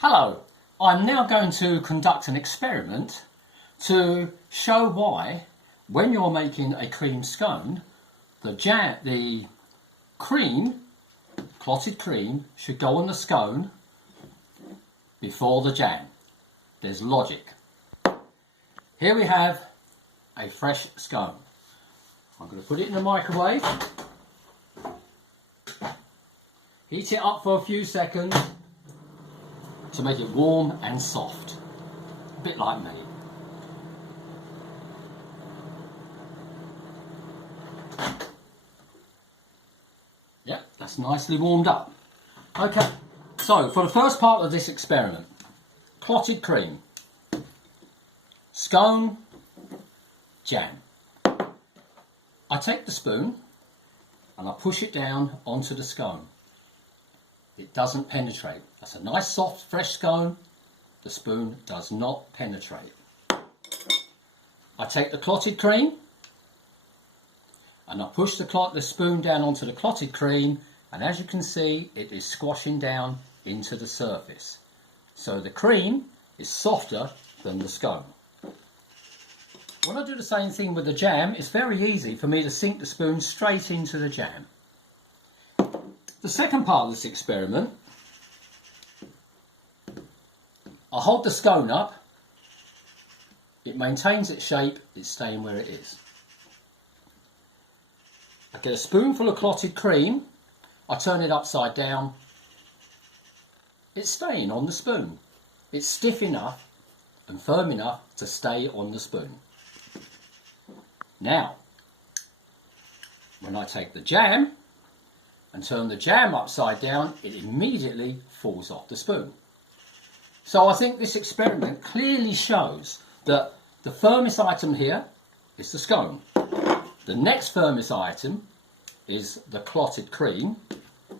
Hello, I'm now going to conduct an experiment to show why when you're making a cream scone, the cream, clotted cream, should go on the scone before the jam. There's logic. Here we have a fresh scone. I'm going to put it in the microwave, heat it up for a few seconds to make it warm and soft, a bit like me. Yep, that's nicely warmed up. Okay, so for the first part of this experiment, clotted cream, scone, jam. I take the spoon and I push it down onto the scone. It doesn't penetrate. That's a nice soft fresh scone. The spoon does not penetrate. I take the clotted cream and I push the spoon down onto the clotted cream, and as you can see, it is squashing down into the surface. So the cream is softer than the scone. When I do the same thing with the jam, it's very easy for me to sink the spoon straight into the jam. The second part of this experiment, I hold the scone up, it maintains its shape, it's staying where it is. I get a spoonful of clotted cream, I turn it upside down, it's staying on the spoon. It's stiff enough and firm enough to stay on the spoon. Now, when I take the jam and turn the jam upside down, it immediately falls off the spoon. So I think this experiment clearly shows that the firmest item here is the scone. The next firmest item is the clotted cream,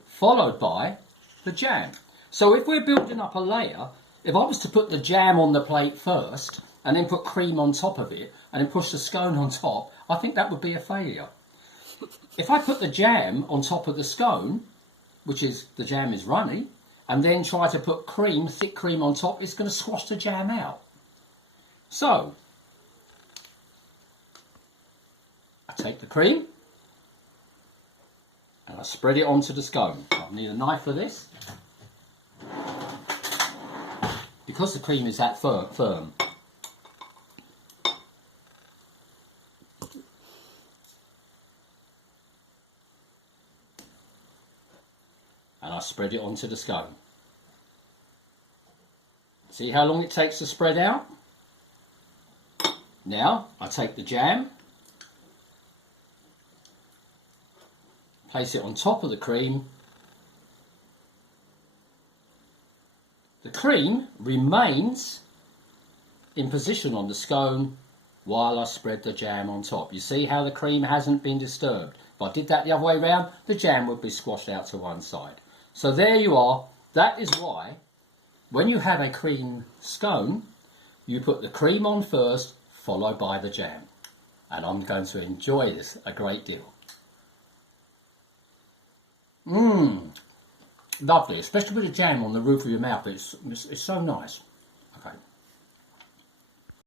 followed by the jam. So if we're building up a layer, if I was to put the jam on the plate first and then put cream on top of it and then push the scone on top, I think that would be a failure. If I put the jam on top of the scone, which is the jam is runny, and then try to put cream, thick cream on top, it's going to squash the jam out. So, I take the cream and I spread it onto the scone. I need a knife for this. Because the cream is that firm. And I spread it onto the scone. See how long it takes to spread out? Now I take the jam, place it on top of the cream. The cream remains in position on the scone while I spread the jam on top. You see how the cream hasn't been disturbed. If I did that the other way around, the jam would be squashed out to one side. So there you are. That is why when you have a cream scone, you put the cream on first, followed by the jam. And I'm going to enjoy this a great deal. Lovely, especially with the jam on the roof of your mouth. It's so nice.